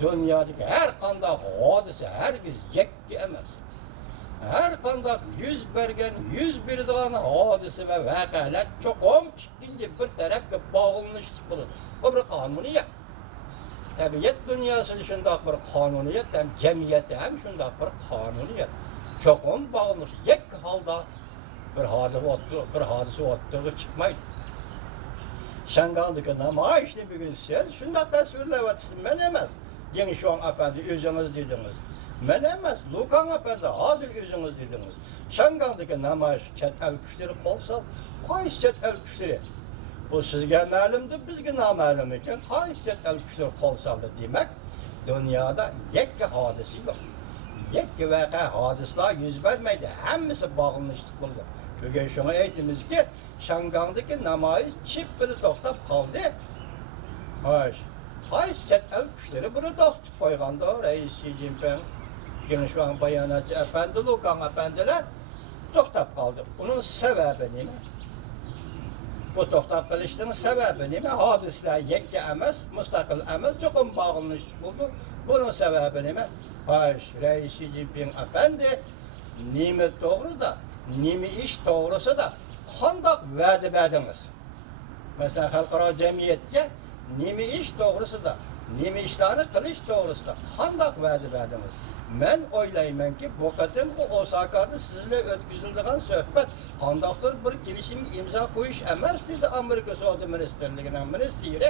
Dünyadaki her qanday hodisa hergiz yakki emas. Her qanday yüz bergen, yüz beradigan hodisa ve vaqalar çoqum ikkinchi bir tarafga bog'lanishlik bo'ladi. Bu bir qonuniyat. Tabiat dünyasida shunday bir qonuniyat, ham jamiyatda ham shunday bir qonuniyat. Çoqum bog'lanish yakki holda bir hodisa o'ttirib chiqmaydi. Şangaldagi namoyishni bugun siz shunday tasvirlayapsiz, men emas. Genişvan efendi özünüz dediniz. Men emas, Lukan efendi hazır özünüz dediniz. Şangaldagi namoyish chet el kuchlari qolsa, qaysi chet el kuchlari? Bu sizga ma'lumdir, bizga noma'lum ekan. Qaysi chet el kuchlari qolsaldi demak, dunyoda yakka hodisa yo'q. Yakka vaqa hodisalar yuz bermaydi, hammasi bog'lanishlik bo'ldi. Bugun shuni aytamizki, Şangaldagi namoyish chip bilan to'xtab qoldi. Xo'sh, qaysi chet el kuchlari buni to'xtatib qo'yganda, Rais Xi Jinping, Genişvan bayonotchi efendi, Lukan efendilar to'xtab qoldi. Uning sababi nima? Bu to'xtab qolishning sababi nima? Hodisalar yakka emas, mustaqil emas, cho'qim bog'lanishlik bo'ldi. Buning sababi nima? Xo'sh, Rais Xi Jinping efendi nima to'g'rida, nima ish to'g'risida qanday va'da berdingiz? Masalan, xalqaro jamiyatga nima ish to'g'risida, nima ishlarni qilish to'g'risida qanday va'da berdingiz? Men o'ylaymanki, bu qatimki Osakada sizlarga o'tkaziladigan suhbat qandaydir bir kelishimga imzo qo'yish emas dedi Amerika Savdo ministrligining ministri.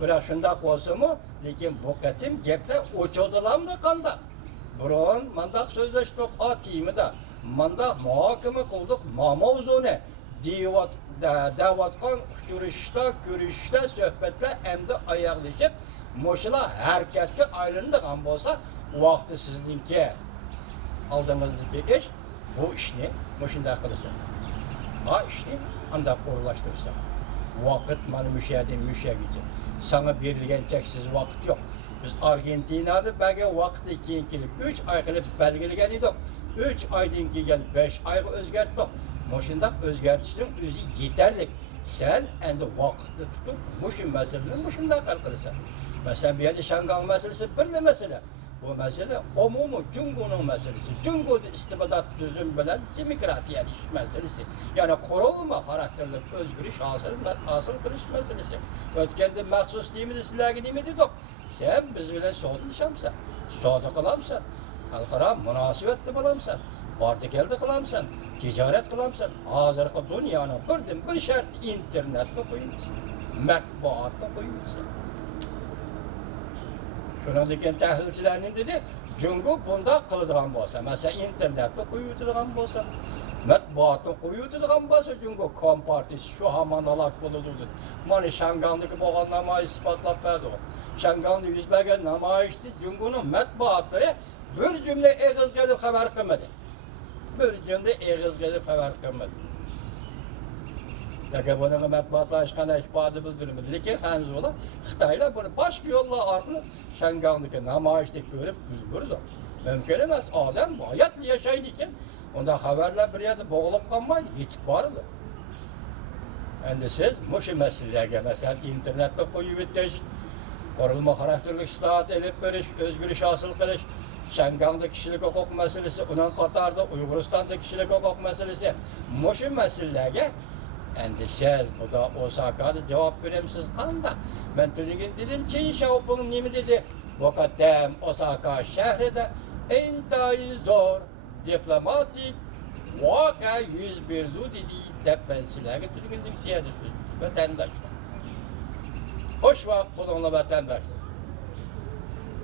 Biroq shunday bo'lsa-mu, lekin bu qatim gaplar o'chodilamdi qanday? Burun mandaq so'zlashdik otimida, mandaq muhokama qildik mavzuni davatqon ko'rishishlar, suhbatlar endi oyoqlashib, mo'shalar harakatga aylanadigan bo'lsa, vaqti sizningki oldingizdagi ish bu ishni shunday qilsa. Ha ishni anda o'rlashtirsa. Vaqt mana mushagicha. Sana berilgan cheksiz vaqt yo'q. Biz Argentinada baga vaqtni keyin kelib 3 oy qilib belgilagan edik. 3 oydan keyin 5 oyga o'zgartdik. Shunday o'zgartishning o'zi yetarli. Sen endi vaqtni tutib, shu masalani shunday hal qilasan. Masalan, bu yerda Şangal masalasi bir masala. Bu mesele umumu Cumhur'un meselesi. Cumhur'da istibadat düzüm bilen demokratiya meselesi. Yani kurulma karakterli özgürlük hasıl kılış meselesi. Ötkende mahsus deyimiz sizlerge neymi dedik? Sen biz bile soğudlaşamsan, soğudu kılamsan, halkara münasibetli bulamsan, partikeldi kılamsan, ticaret kılamsan, hazırki dünyanın bir şart internette koyulsun, matbuatta koyulsun. Şundan tahlilchilarning dedi, Cumhur bunda qiladigan bo'lsa, masalan internetda qo'yadigan bo'lsa, matbuotda qo'yadigan bo'lsa, Cumhur kompartiyasi shu hamon halok bo'ladi dedi. Mana Şangaldagi bo'lgan namoyish isbotlab berdi. Şangaldagi yuz bergan namoyishni Cumhurning matbuotlari bir jumla eg'iz qilib xabar qilmadi. Bir jumla eg'iz qilib xabar qilmadi. Lakin bunun matbuotlar hech qanday ifoda bildirmadi. Lekin hanzola Xitoylar buni boshqa yo'llar orqali Şangaldagi namoyishni ko'rib ulgurdi. Mumkin emas, odam boyat yashaydi ekan. Unda xabarlar bir yerda bog'lab qolmaydi, yetib boradi. Endi siz shu masalalarga, masalan, internetda qo'yib o'tish, qurilma xarakterli islohot elib berish, o'zgarish hosil qilish, Şangaldagi kishilik huquq masalasi, uning qatorida Uyg'uristonda kishilik huquq masalasi, shu masalalarga endi siz bu da Osaka'da cevap veremsiz qanda. Ben tüligin dedim, Çin Xiaoping nimi dedi? Vakatem Osaka şehrinde intayi zor diplomatik vaka yüz berdi dedi. Dep ben sizlerge tüligin dedim, vatandaşlar. Hoş vakt bulunla vatandaşlar.